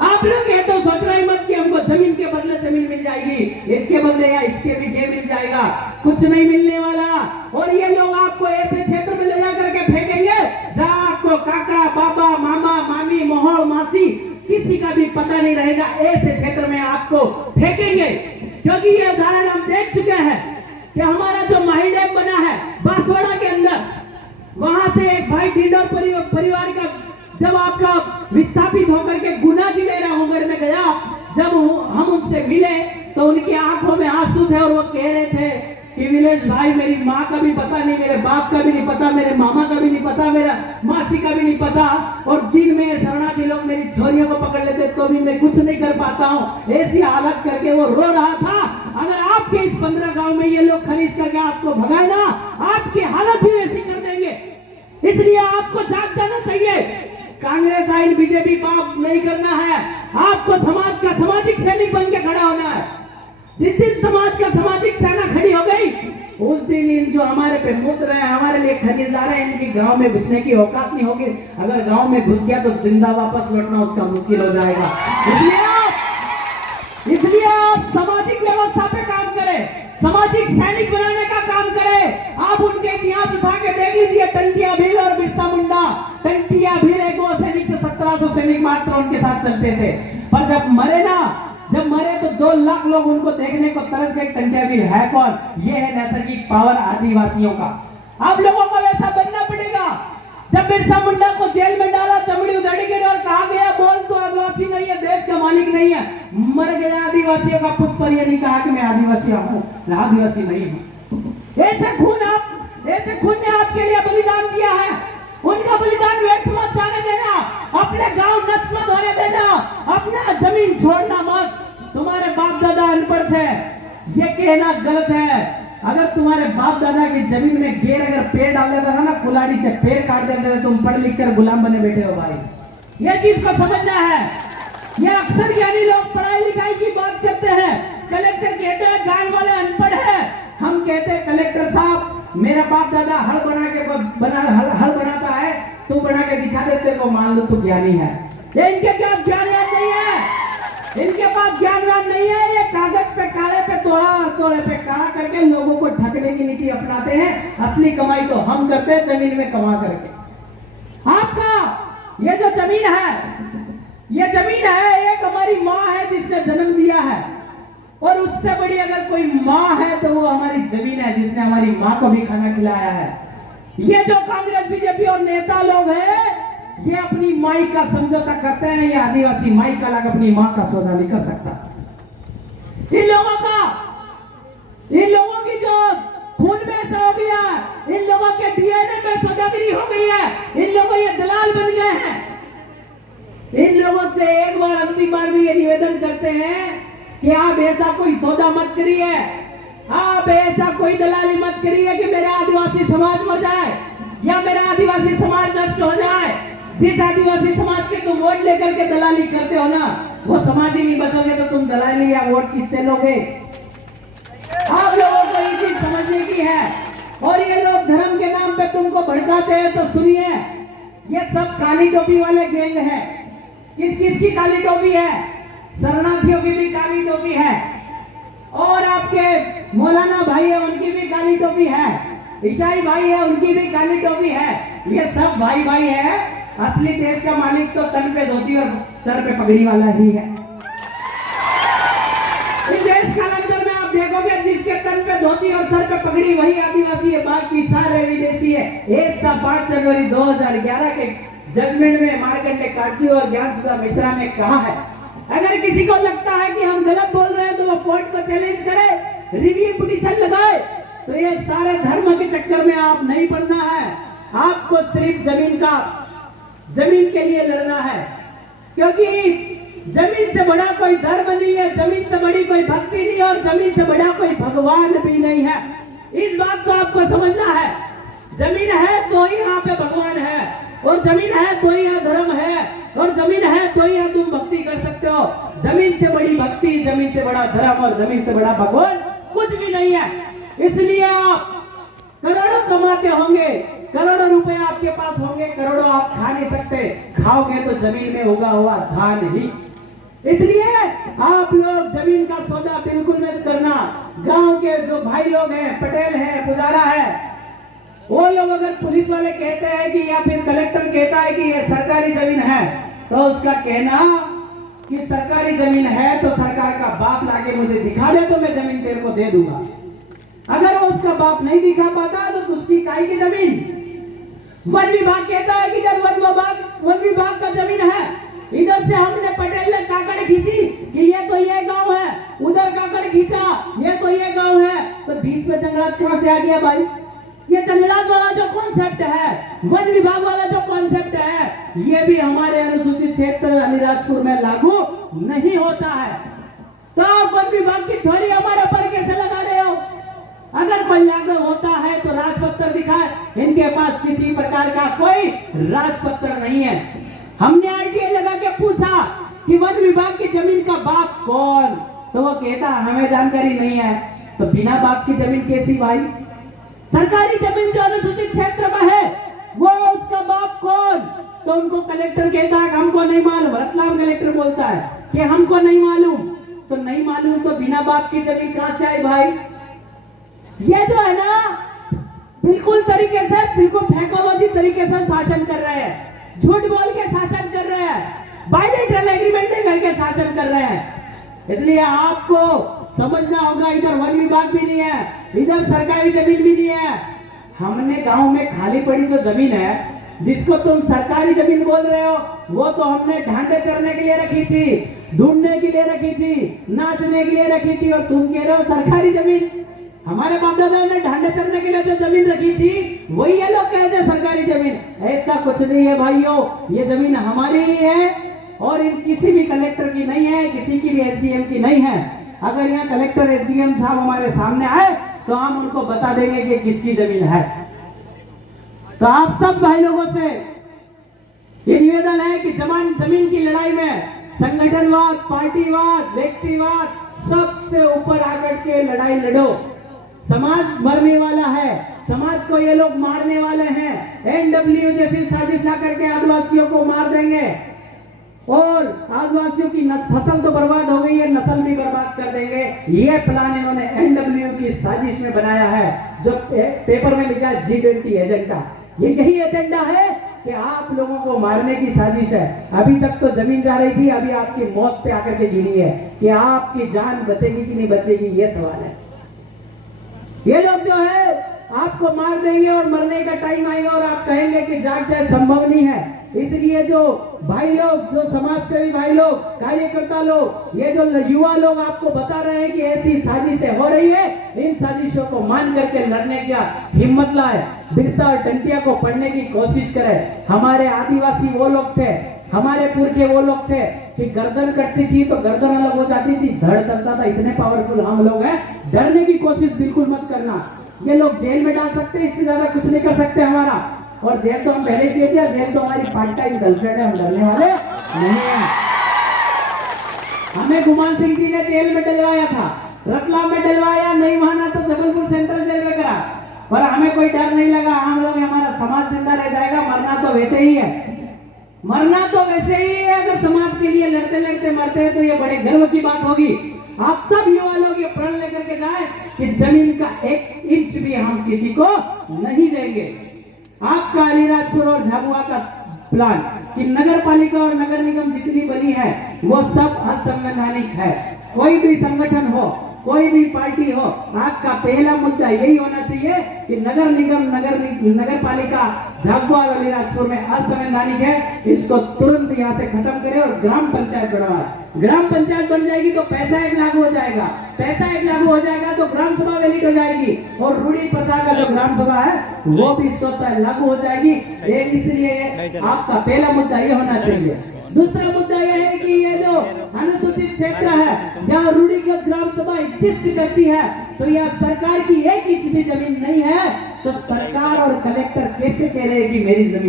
आप लोग ये तो सोच रहे मत कि हमको जमीन के बदले जमीन मिल जाएगी, इसके बदले या इसके भी ये मिल जाएगा, कुछ नहीं मिलने वाला। और ये लोग आपको ऐसे क्षेत्र में ले जाकर के फेंकेंगे जहां आपको काका बाबा मामा मामी मोहर मासी किसी का भी पता नहीं रहेगा। ऐसे क्षेत्र में आपको फेंकेंगे, क्योंकि ये उदाहरण हम देख चुके हैं कि हमारा जो माही डैम बना है बांसवाड़ा के अंदर, वहां से एक भाई ढिंडोर परिवार का जब आपका विस्थापित होकर के गुना जिले रामगढ़ में गया, जब हम उनसे मिले तो उनकी आंखों में आंसू थे और वो कह रहे थे कि विलेश भाई मेरी माँ का भी पता नहीं, मेरे बाप का भी नहीं पता, मेरे मामा का भी नहीं पता, मेरा मासी का भी नहीं पता, और दिन में शरणार्थी लोग मेरी छोरियों को पकड़ लेते तो भी मैं कुछ नहीं कर पाता हूँ। ऐसी हालत करके वो रो रहा था। अगर आपके इस 15 गांव में ये लोग खरीद करके आपको भगाए ना, आपकी हालत भी वैसी कर देंगे। इसलिए आपको जाग जाना चाहिए। कांग्रेस आइन बीजेपी बाप नहीं करना है, आपको समाज का सामाजिक सैनिक बन के खड़ा होना है। जिस दिन समाज का सामाजिक सेना खड़ी हो गई, उस दिन इन जो हमारे पे मुद रहे हैं, हमारे लिए खरीदार है, इनकी गांव में घुसने की औकात नहीं होगी। अगर गांव में घुस गया तो जिंदा वापस लौटना उसका मुश्किल हो जाएगा। इसलिए आप सामाजिक व्यवस्था पे काम करें, सामाजिक सैनिक बनाने का काम करें। आप उनके इतिहास उठा के देख लीजिए, टंटिया भील और बिरसा मुंडा। टंटिया भील एक वो सैनिक थे, 1700 सैनिक मात्र उनके साथ चलते थे, पर जब मरे तो 2 लाख लोग उनको देखने को तरस गए। टंटिया भील है कौन? ये है नैसर्गिक पावर आदिवासियों का। आप लोगों को वैसा बनना पड़ेगा। जब बिरसा मुंडा को जेल में डाला, चमड़ी उधड़ी गई और कहा गया बोल तो आदिवासी नहीं है, देश का मालिक नहीं है, मर गया आदिवासियों का पुत्र, पर ये नहीं कहा कि मैं आदिवासी हूँ, मैं आदिवासी नहीं हूँ। ऐसे खून ने आपके लिए बलिदान दिया है, उनका बलिदान व्यर्थ मत जाने देना, अपने गांव नष्ट मत होने देना, अपना जमीन छोड़ना मत। तुम्हारे बाप दादा अनपढ़ थे, ये कहना गलत है। अगर तुम्हारे बाप दादा की जमीन में गेर अगर पेड़ डाल देता था ना, कुल्हाड़ी से पेड़ काट देते थे, तुम पढ़ लिख कर गुलाम बने बैठे हो भाई। ये चीज को समझना है। ये अक्सर ज्ञानी लोग पढ़ाई लिखाई की बात करते हैं, कलेक्टर कहते हैं गांव वाले अनपढ़ है, हम कहते हैं कलेक्टर साहब मेरा बाप दादा हल बनाता है, तू बना के दिखा दे, तेरे को मान लो तू ज्ञानी है। ये इनके पास ज्ञान नहीं है, इनके पास ज्ञान नहीं है। ये कागज पे काले पे तोड़ा और तोड़े पे काला करके लोगों को ठगने की नीति अपनाते हैं। असली कमाई तो हम करते हैं जमीन में कमा करके। आपका ये जो जमीन है, ये जमीन है, एक हमारी माँ है जिसने जन्म दिया है, और उससे बड़ी अगर कोई माँ है तो वो हमारी जमीन है जिसने हमारी माँ को भी खाना खिलाया है। ये जो कांग्रेस बीजेपी और नेता लोग हैं, ये अपनी माई का समझौता करते हैं। ये आदिवासी माई का लग अपनी माँ का सौदा नहीं कर सकता। इन लोगों की जो खून में ऐसा हो गया, इन लोगों के डीएनए में सौदागरी हो गई है, इन लोगों ये दलाल बन गए हैं। इन लोगों से एक बार अंतिम बार भी ये निवेदन करते हैं कि आप ऐसा कोई सौदा मत करिए, आप ऐसा कोई दलाली मत करिए कि मेरा आदिवासी समाज मर जाए या मेरा आदिवासी समाज नष्ट हो जाए। जिस आदिवासी समाज के तुम वोट लेकर के दलाली करते हो ना, वो समाज ही नहीं बचोगे तो तुम दलाली या वोट किससे लोगे? आप लोगों को ये चीज समझने की है। और ये लोग धर्म के नाम पे तुमको भड़काते हैं तो सुनिए, ये सब काली टोपी वाले गैंग है। किस किस की काली टोपी है? शरणार्थियों की भी काली टोपी है, और आपके मौलाना भाई है उनकी भी काली टोपी है, ईसाई भाई है उनकी भी काली टोपी है। ये सब भाई भाई है। असली देश का मालिक तो तन पे धोती और सर पे पगड़ी वाला ही है। इस देश का लंदर में आप देखोगे जिसके तन पे धोती और सर पे पगड़ी वही आदिवासी है, बाकी सारे विदेशी है। एक 5 जनवरी 2011 के जजमेंट में मार्कंडे काटजू और ज्ञानसुधा मिश्रा ने कहा है, अगर किसी को लगता है कि हम गलत बोल रहे हैं तो वो कोर्ट को चैलेंज करे, रिव्यू पिटीशन लगाए। तो ये सारे धर्म के चक्कर में आप नहीं पड़ना है, आपको सिर्फ जमीन के लिए लड़ना है, क्योंकि जमीन से बड़ा कोई धर्म नहीं है, जमीन से बड़ी कोई भक्ति नहीं है, और जमीन से बड़ा कोई भगवान भी नहीं है। इस बात को आपको समझना है। जमीन है तो ही यहाँ पे भगवान है, और जमीन है तो ही यहाँ धर्म है, और जमीन है तो ही यहाँ तुम भक्ति कर सकते हो। जमीन से बड़ी भक्ति, जमीन से बड़ा धर्म और जमीन से बड़ा भगवान कुछ भी नहीं है। इसलिए आप करोड़ों कमाते होंगे, करोड़ों रुपए आपके पास होंगे, करोड़ों आप खा नहीं सकते, खाओगे तो जमीन में उगा हुआ धान ही। इसलिए आप लोग जमीन का सौदा बिल्कुल मत करना। गांव के जो भाई लोग हैं, पटेल हैं, पुजारा है, वो लोग अगर पुलिस वाले कहते हैं कि या फिर कलेक्टर कहता है कि ये सरकारी जमीन है, तो उसका कहना कि सरकारी जमीन है तो सरकार का बाप लाके मुझे दिखा दे तो मैं जमीन तेरे को दे दूंगा। अगर वो उसका बाप नहीं दिखा पाता तो उसकी काई की जमीन। वन विभाग कहता है कि इधर वन विभाग का जमीन है, इधर से हमने पटेल ने काकड़ खींची कि ये तो ये गांव है, उधर काकड़ खींचा ये तो ये गांव है, तो बीच में जंगलात कहां से आ गया भाई? ये जंगलात वाला जो कॉन्सेप्ट है, वन विभाग वाला जो कॉन्सेप्ट है, ये भी हमारे अनुसूचित क्षेत्र अलीराजपुर में लागू नहीं होता है। तो वन विभाग की थ्योरी हमारे पर कैसे लगा रहे हो? अगर कोई लागू होता है तो राजपत्र दिखाए, इनके पास किसी प्रकार का कोई राजपत्र नहीं है। हमने आरटीआई लगा के पूछा कि वन विभाग की जमीन का बाप कौन, तो वो कहता हमें जानकारी नहीं है। तो बिना बाप की जमीन कैसी भाई? सरकारी जमीन जो अनुसूचित क्षेत्र में है वो उसका बाप कौन? तो उनको कलेक्टर कहता है हमको नहीं मालूम। रतलाम कलेक्टर बोलता है कि हमको नहीं मालूम। तो नहीं मालूम तो बिना बाप की जमीन कहां से आई भाई? ये जो है ना, बिल्कुल तरीके से, बिल्कुल फैकोलॉजी तरीके से शासन कर रहे हैं, झूठ बोल के शासन कर रहे हैं, बायलैटरल एग्रीमेंट करके शासन कर रहे हैं। इसलिए आपको समझना होगा, इधर वन विभाग भी नहीं है, इधर सरकारी जमीन भी नहीं है। हमने गांव में खाली पड़ी जो जमीन है, जिसको तुम सरकारी जमीन बोल रहे हो, वो तो हमने ढांडे चरने के लिए रखी थी, ढूंढने के लिए रखी थी, नाचने के लिए रखी थी, और तुम कह रहे हो सरकारी जमीन। हमारे बाप दादा ने ढांडे चरने के लिए जो जमीन रखी थी वही ये लोग कहते हैं सरकारी जमीन। ऐसा कुछ नहीं है भाइयों, ये जमीन हमारी ही है और इन किसी भी कलेक्टर की नहीं है, किसी की भी एसडीएम की नहीं है। अगर यहाँ कलेक्टर एसडीएम साहब हमारे सामने आए तो हम उनको बता देंगे कि किसकी जमीन है। तो आप सब भाई लोगों से ये निवेदन है कि जमीन की लड़ाई में संगठनवाद, पार्टीवाद, व्यक्तिवाद सबसे ऊपर आकर के लड़ाई लड़ो। समाज मरने वाला है, समाज को ये लोग मारने वाले हैं। एनडब्ल्यू जैसी साजिश ला करके आदिवासियों को मार देंगे और आदिवासियों की फसल तो बर्बाद हो गई है, नस्ल भी बर्बाद कर देंगे। ये प्लान इन्होंने एनडब्ल्यू की साजिश में बनाया है, जो पेपर में लिखा है G20 एजेंडा। ये यही एजेंडा है कि आप लोगों को मारने की साजिश है। अभी तक तो जमीन जा रही थी, अभी आपकी मौत पे आकर के गिरी है कि आपकी जान बचेगी कि नहीं बचेगी, ये सवाल है। ये लोग जो है आपको मार देंगे और मरने का टाइम आएगा और आप कहेंगे कि जाग जाए, संभव नहीं है। इसलिए जो भाई लोग, जो समाज सेवी भाई लोग, कार्यकर्ता लोग, ये जो युवा लोग आपको बता रहे हैं कि ऐसी साजिशें हो रही है, इन साजिशों को मान करके लड़ने का हिम्मत लाए, बिरसा और टंटिया को पढ़ने की कोशिश करें। हमारे आदिवासी वो लोग थे, हमारे पुरखे वो लोग थे कि गर्दन कटती थी तो गर्दन अलग हो जाती थी, धड़ चलता था। इतने पावरफुल हम लोग हैं, डरने की कोशिश बिल्कुल मत करना। ये लोग जेल में डाल सकते, इससे ज्यादा कुछ नहीं कर सकते हमारा। और जेल तो हम पहले ही किए थे, जेल तो हमारी पार्ट टाइम गर्लफ्रेंड है, हम डरने वाले नहीं है। हमें गुमान सिंह जी ने जेल में डलवाया था, रतलाम में डलवाया, नहीं माना तो जबलपुर सेंट्रल जेल में करा, पर हमें कोई डर नहीं लगा। हम लोग, हमारा समाज जिंदा रह जाएगा, मरना तो वैसे ही है, मरना तो वैसे ही है। अगर समाज के लिए लड़ते लड़ते मरते हैं तो ये बड़े गर्व की बात होगी। आप सब युवा लोग ये प्रण लेकर के जाए कि जमीन का 1 इंच भी हम किसी को नहीं देंगे। आपका अलीराजपुर और झाबुआ का प्लान कि नगर पालिका और नगर निगम जितनी बनी है वो सब असंवैधानिक है। कोई भी संगठन हो, कोई भी पार्टी हो, आपका पहला मुद्दा यही होना चाहिए कि नगर निगम, नगर पालिका झाबुआ और अलीराजपुर में असंवैधानिक है, इसको तुरंत यहाँ से खत्म करें और ग्राम पंचायत बनवाए। ग्राम पंचायत बन जाएगी तो पैसा एक्ट लागू हो जाएगा, पैसा एक्ट लागू हो जाएगा तो ग्राम सभा वैलिड हो जाएगी और रूढ़ी प्रथा का जो ग्राम सभा है वो भी स्वतः लागू हो जाएगी। इसलिए आपका पहला मुद्दा ये होना चाहिए। दूसरा मुद्दा यह है कि ये जो अनुसूचित क्षेत्र है, यहाँ रूढ़िगत ग्राम सभा एग्जिस्ट करती है, तो यह सरकार की 1 इंच भी जमीन नहीं है, तो सरकार और कलेक्टर कैसे कह रहे हैं कि मेरी जमीन